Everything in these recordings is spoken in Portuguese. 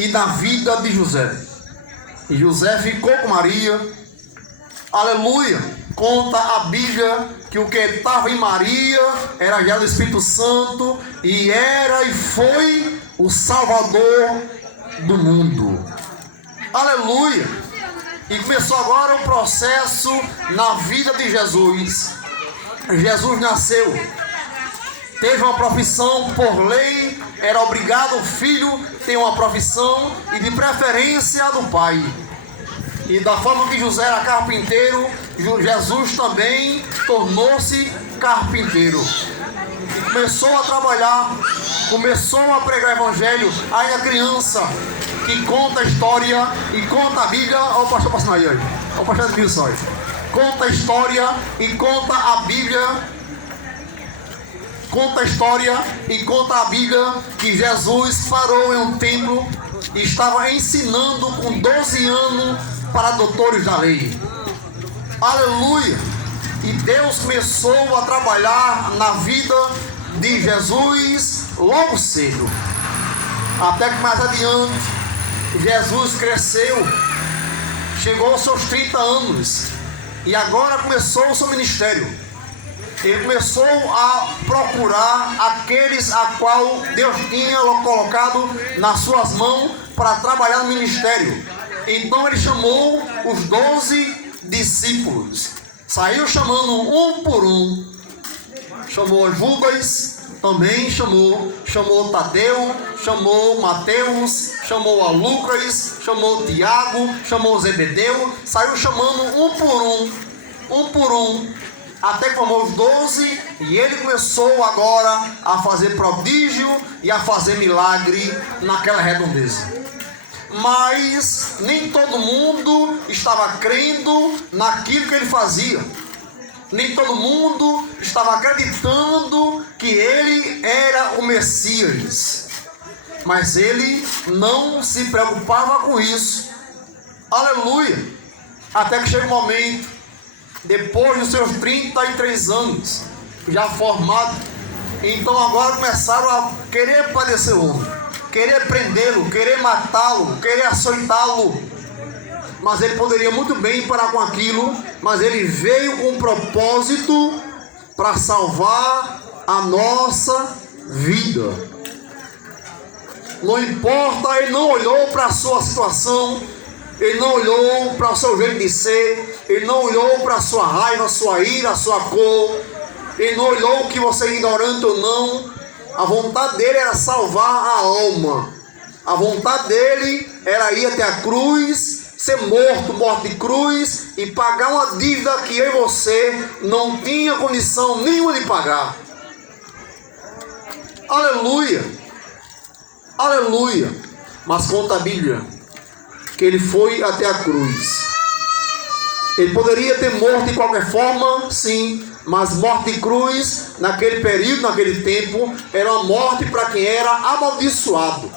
e da vida de José. E José ficou com Maria. Aleluia. Conta a Bíblia que o que estava em Maria era já do Espírito Santo e era e foi o Salvador do mundo. Aleluia. E começou agora o processo na vida de Jesus. Jesus nasceu, teve uma profissão por lei, era obrigado o filho ter uma profissão e de preferência do pai. E da forma que José era carpinteiro, Jesus também tornou-se carpinteiro. E começou a trabalhar, começou a pregar o evangelho. Aí a criança que conta a história e conta a Bíblia. Olha o pastor passando aí. Olha o pastor Edmilson aí. Conta a história e conta a Bíblia. Conta a história e conta a Bíblia que Jesus parou em um templo e estava ensinando com 12 anos para doutores da lei. Aleluia! E Deus começou a trabalhar na vida de Jesus logo cedo. Até que mais adiante, Jesus cresceu, chegou aos seus 30 anos e agora começou o seu ministério. Ele começou a procurar aqueles a qual Deus tinha colocado nas suas mãos para trabalhar no ministério. Então ele chamou os 12 discípulos. Saiu chamando um por um. Chamou Judas, também chamou Tadeu, chamou Mateus, chamou a Lucas, chamou Tiago, chamou Zebedeu. Saiu chamando um por um, até que formou os 12, e ele começou agora a fazer prodígio e a fazer milagre naquela redondeza. Mas nem todo mundo estava crendo naquilo que ele fazia. Nem todo mundo estava acreditando que ele era o Messias. Mas ele não se preocupava com isso. Aleluia! Até que chega um momento, depois dos seus 33 anos, já formado, então agora começaram a querer padecer o homem. Querer prendê-lo, querer matá-lo, querer açoitá-lo. Mas ele poderia muito bem parar com aquilo, mas ele veio com um propósito para salvar a nossa vida. Não importa, ele não olhou para a sua situação, ele não olhou para o seu jeito de ser, ele não olhou para a sua raiva, a sua ira, a sua cor, ele não olhou que você é ignorante ou não. A vontade dele era salvar a alma. A vontade dele era ir até a cruz, ser morte de cruz e pagar uma dívida que eu e você não tinha condição nenhuma de pagar. Aleluia! Aleluia! Mas conta a Bíblia que ele foi até a cruz. Ele poderia ter morto de qualquer forma, sim, mas morte de cruz, naquele período, naquele tempo, era uma morte para quem era amaldiçoado.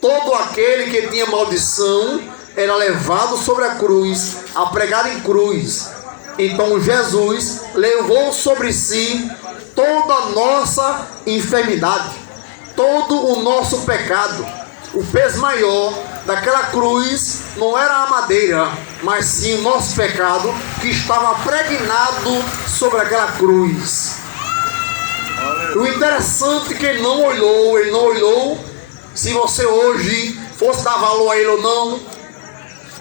Todo aquele que tinha maldição era levado sobre a cruz, apregado em cruz. Então Jesus levou sobre si toda a nossa enfermidade, todo o nosso pecado. O peso maior daquela cruz não era a madeira, mas sim o nosso pecado que estava pregnado sobre aquela cruz. O interessante é que ele não olhou se você hoje fosse dar valor a ele ou não.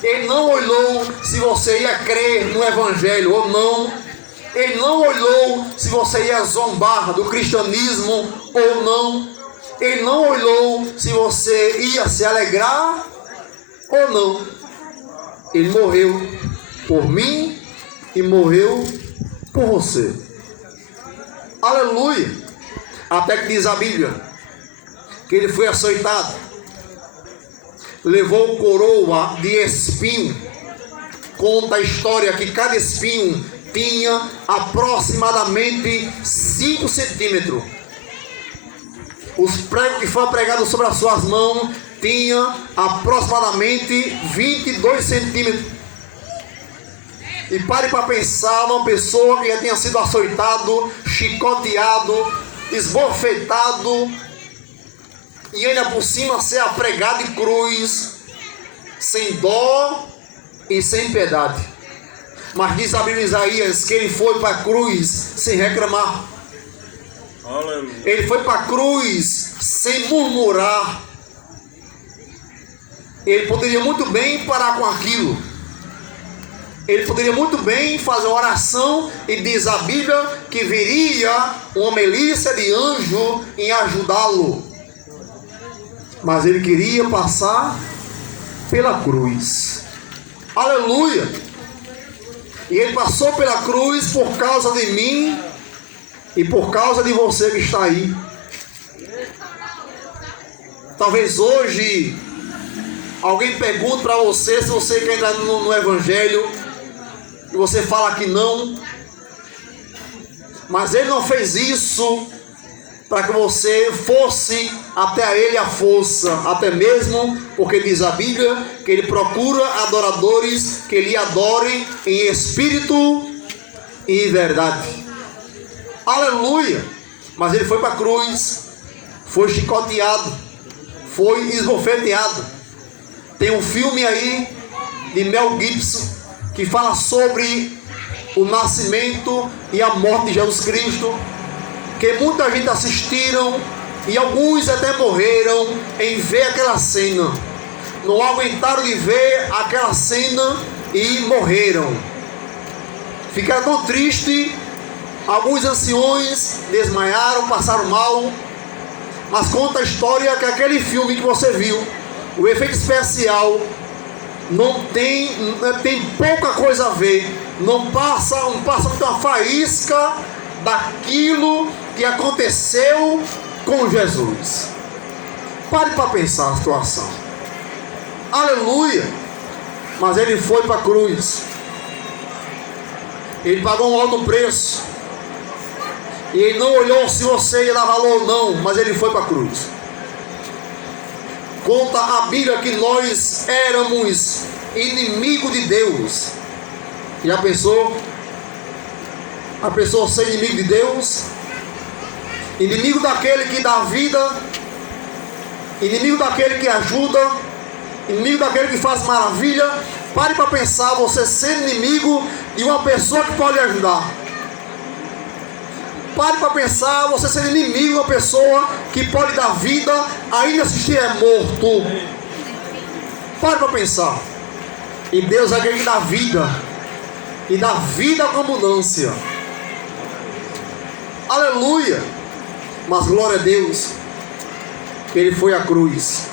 Ele não olhou se você ia crer no evangelho ou não. Ele não olhou se você ia zombar do cristianismo ou não. Ele não olhou se você ia se alegrar ou não. Ele morreu por mim e morreu por você. Aleluia! Até que diz a Bíblia que ele foi açoitado, levou coroa de espinho. Conta a história que cada espinho tinha aproximadamente 5 centímetros. Os pregos que foram pregados sobre as suas mãos tinha aproximadamente 22 centímetros. E pare para pensar numa pessoa que já tinha sido açoitado, chicoteado, esbofetado e ainda por cima ser apregado em cruz, sem dó e sem piedade. Mas diz a Bíblia em Isaías que ele foi para a cruz sem reclamar. Aleluia. Ele foi para a cruz sem murmurar. Ele poderia muito bem parar com aquilo. Ele poderia muito bem fazer uma oração, e diz a Bíblia que viria uma milícia de anjo em ajudá-lo. Mas ele queria passar pela cruz. Aleluia! E ele passou pela cruz por causa de mim e por causa de você que está aí. Talvez hoje alguém pergunte para você se você quer entrar no Evangelho, e você fala que não. Mas ele não fez isso para que você fosse até a ele a força, até mesmo porque diz a Bíblia que ele procura adoradores que lhe adorem em espírito e em verdade. Aleluia! Mas ele foi para a cruz, foi chicoteado, foi esbofeteado. Tem um filme aí de Mel Gibson que fala sobre o nascimento e a morte de Jesus Cristo, que muita gente assistiram e alguns até morreram em ver aquela cena. Não aguentaram de ver aquela cena e morreram. Ficaram tão tristes, alguns anciões desmaiaram, passaram mal. Mas conta a história que aquele filme que você viu, o efeito especial não tem pouca coisa a ver, não passa uma faísca daquilo que aconteceu com Jesus. Pare para pensar a situação. Aleluia! Mas ele foi para a cruz. Ele pagou um alto preço. E ele não olhou se você ia dar valor ou não, mas ele foi para a cruz. Conta a Bíblia que nós éramos inimigos de Deus. Já pensou? A pessoa ser inimigo de Deus, inimigo daquele que dá vida, inimigo daquele que ajuda, inimigo daquele que faz maravilha. Pare para pensar, você ser inimigo de uma pessoa que pode ajudar. Pare para pensar, você ser inimigo de uma pessoa que pode dar vida, ainda se estiver morto. Pare para pensar. E Deus é aquele que dá vida, e dá vida com abundância. Aleluia! Mas glória a Deus, que ele foi à cruz.